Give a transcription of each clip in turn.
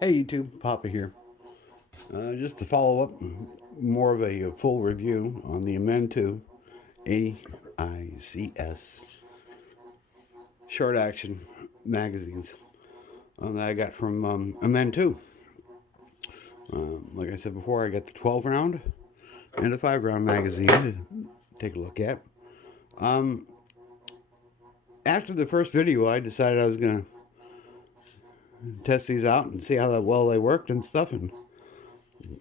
Hey YouTube, Papa here. Just to follow up, more of a full review on the Amend 2 AICS short action magazines that I got from Amend 2. Like I said before, I got the 12 round and the 5 round magazine to take a look at. Um, After the first video, I decided I was going to test these out and see how well they worked and stuff. And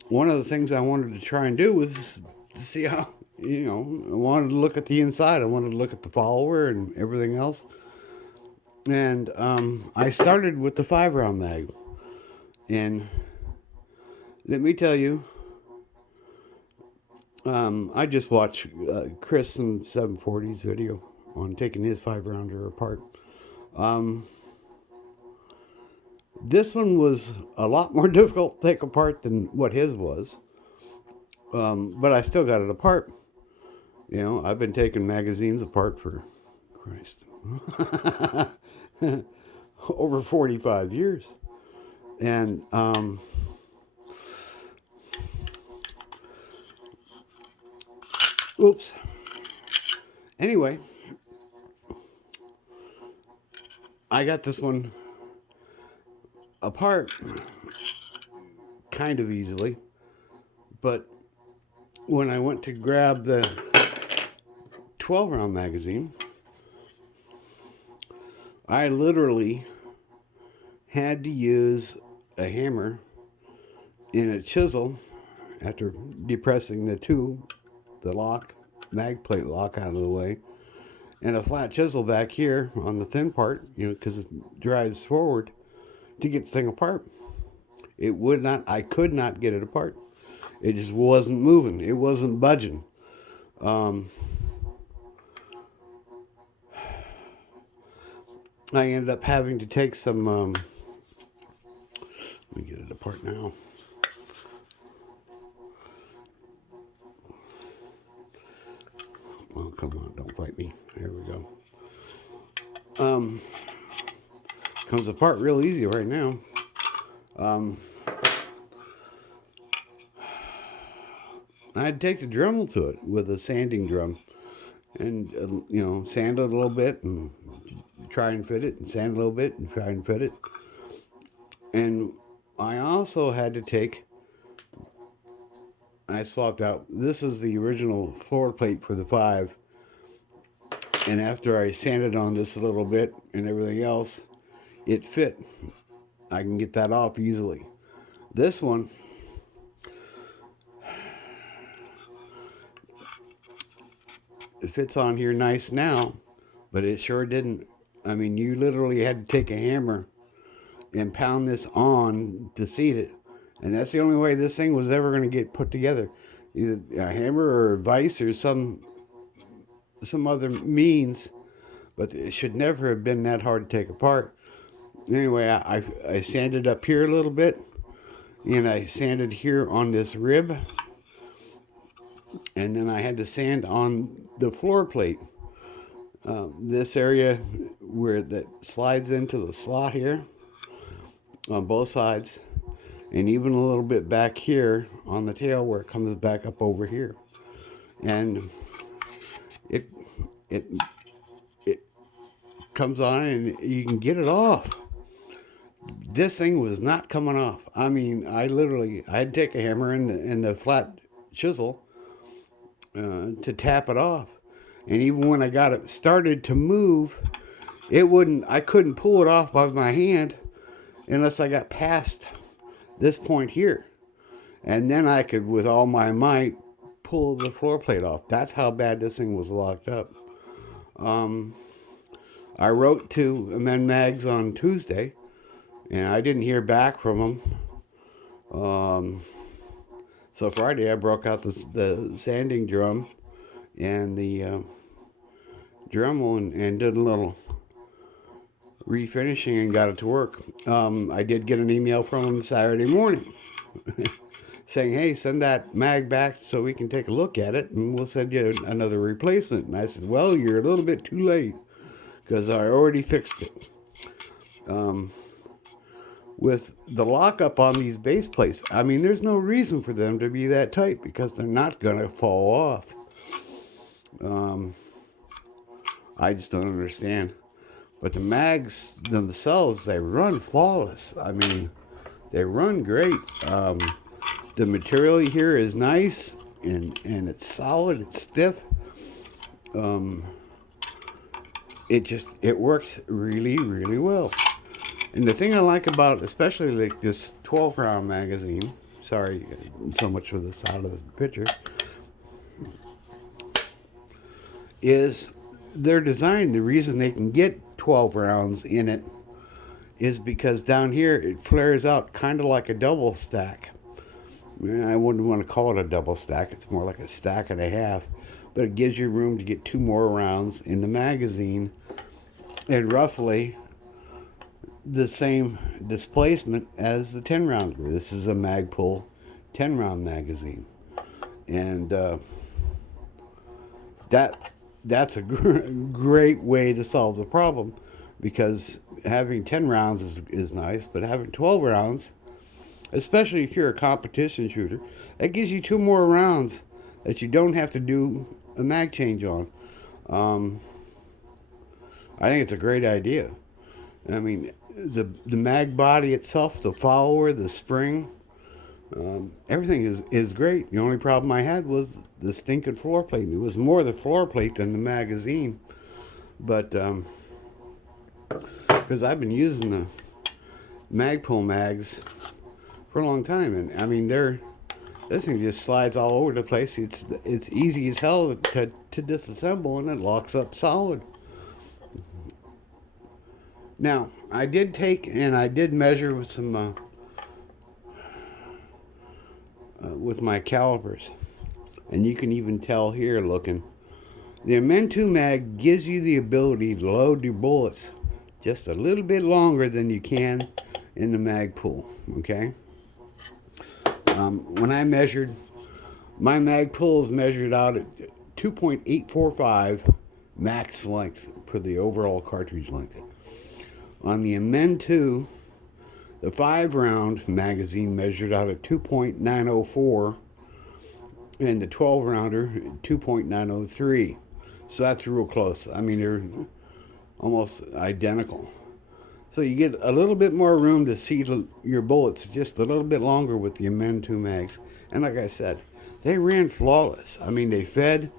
one of the things I wanted to try and do was to see how, I wanted to look at the inside. I wanted to look at the follower and everything else. And I started with the 5 round mag. And let me tell you, I just watched Chris and 740's video on taking his 5 rounder apart. This one was a lot more difficult to take apart than what his was. But I still got it apart. I've been taking magazines apart for, Christ, over 45 years. And oops. Anyway, I got this one apart kind of easily, but when I went to grab the 12 round magazine, I literally had to use a hammer and a chisel after depressing the lock, mag plate lock out of the way, and a flat chisel back here on the thin part, because it drives forward to get the thing apart. I could not get it apart. It just wasn't moving. It wasn't budging. I ended up having to take some, let me get it apart now. Oh, come on, don't fight me. There we go. Comes apart real easy right now. I'd take the Dremel to it with a sanding drum and, sand it a little bit and try and fit it, and sand a little bit and try and fit it. And I also had to I swapped out, this is the original floor plate for the 5. And after I sanded on this a little bit and everything else, it fit. I can get that off easily. This one, it fits on here nice now, but it sure didn't. I mean, you literally had to take a hammer and pound this on to seat it. And that's the only way this thing was ever going to get put together. Either a hammer or a vise or some other means, but it should never have been that hard to take apart. Anyway, I sanded up here a little bit, and I sanded here on this rib, and then I had to sand on the floor plate. This area where that slides into the slot here on both sides, and even a little bit back here on the tail where it comes back up over here. And it comes on and you can get it off. This thing was not coming off. I mean, I'd take a hammer and the flat chisel to tap it off. And even when I got it started to move, I couldn't pull it off by my hand unless I got past this point here. And then I could, with all my might, pull the floor plate off. That's how bad this thing was locked up. I wrote to Amend Mags on Tuesday, and I didn't hear back from them. So Friday I broke out the sanding drum and the Dremel and did a little refinishing and got it to work. I did get an email from them Saturday morning saying, hey, send that mag back so we can take a look at it and we'll send you another replacement. And I said, well, you're a little bit too late because I already fixed it. with the lockup on these base plates, I mean, there's no reason for them to be that tight because they're not going to fall off. I just don't understand. But the mags themselves, they run flawless. I mean, they run great. The material here is nice, and it's solid, it's stiff. It works really, really well. And the thing I like about, especially like this 12 round magazine, sorry so much for the side of the picture, is their design. The reason they can get 12 rounds in it is because down here it flares out kind of like a double stack. I wouldn't want to call it a double stack, it's more like a stack and a half, but it gives you room to get 2 more rounds in the magazine and roughly the same displacement as the 10 round. This is a Magpul 10 round magazine, and that's a great way to solve the problem, because having 10 rounds is nice, but having 12 rounds, especially if you're a competition shooter, that gives you 2 more rounds that you don't have to do a mag change on. I think it's a great idea. I mean, the mag body itself, the follower, the spring, everything is great. The only problem I had was the stinking floor plate. It was more the floor plate than the magazine. But because I've been using the Magpul mags for a long time, and I mean, this thing just slides all over the place. It's easy as hell to disassemble, and it locks up solid. Now, I did take and I did measure with some with my calipers, and you can even tell here looking. The Magpul mag gives you the ability to load your bullets just a little bit longer than you can in the Magpul. Okay. When I measured, my Magpul is measured out at 2.845 max length for the overall cartridge length. On the Amend 2, the 5 round magazine measured out at 2.904, and the 12 rounder 2.903. So that's real close. I mean, they're almost identical. So you get a little bit more room to seat your bullets just a little bit longer with the Amend 2 mags. And like I said, they ran flawless. I mean, they fed,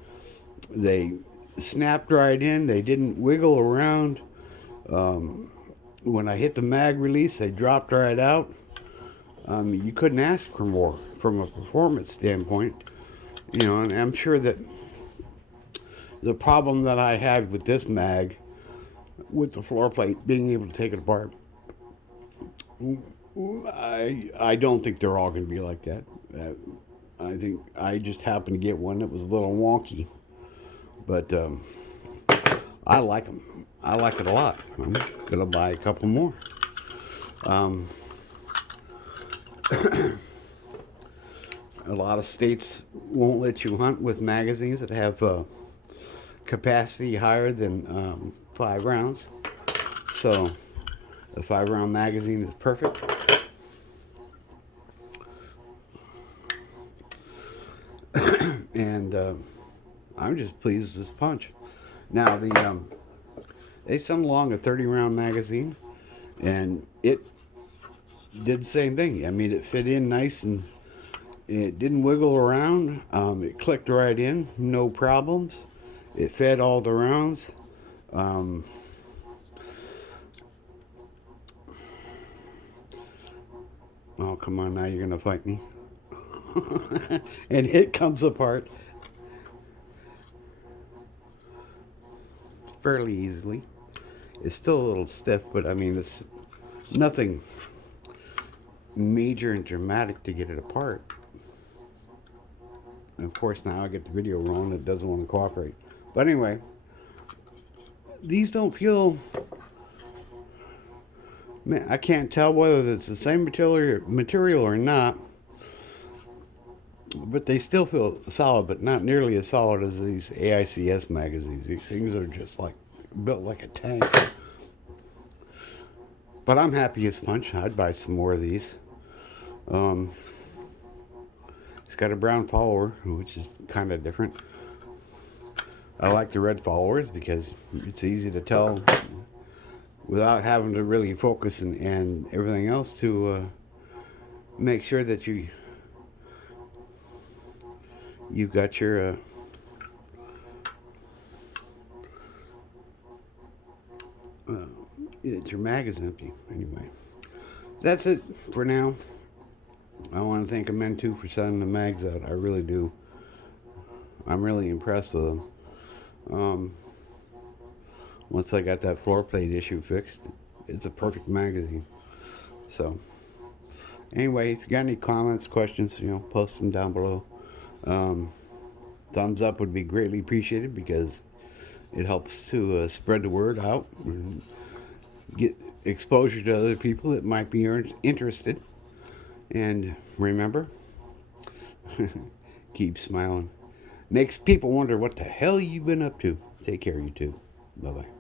they snapped right in, they didn't wiggle around. When I hit the mag release, they dropped right out. You couldn't ask for more from a performance standpoint. You know, and I'm sure that the problem that I had with this mag, with the floor plate, being able to take it apart, I don't think they're all going to be like that. I think I just happened to get one that was a little wonky. But I like them. I like it a lot. I'm going to buy a couple more. A lot of states won't let you hunt with magazines that have capacity higher than 5 rounds. So the 5 round magazine is perfect. And I'm just pleased as punch. Now they sent along a 30 round magazine, and it did the same thing. I mean, it fit in nice, and it didn't wiggle around. It clicked right in, no problems. It fed all the rounds. Oh, come on, now you're gonna fight me. And it comes apart fairly easily. It's still a little stiff, but I mean, it's nothing major and dramatic to get it apart. And of course, now I get the video rolling, it doesn't want to cooperate. But anyway, these don't feel, man, I can't tell whether it's the same material or not, but they still feel solid, but not nearly as solid as these AICS magazines. These things are just like built like a tank. But I'm happy as punch. I'd buy some more of these. Um, it's got a brown follower, which is kind of different. I like the red followers because it's easy to tell without having to really focus and everything else to make sure that you've got your mag is empty anyway. That's it for now. I want to thank Amentu for sending the mags out. I really do. I'm really impressed with them. Once I got that floor plate issue fixed, it's a perfect magazine. So, anyway, if you got any comments, questions, post them down below. Thumbs up would be greatly appreciated because it helps to spread the word out and get exposure to other people that might be interested. And remember, keep smiling. Makes people wonder what the hell you've been up to. Take care, you two. Bye-bye.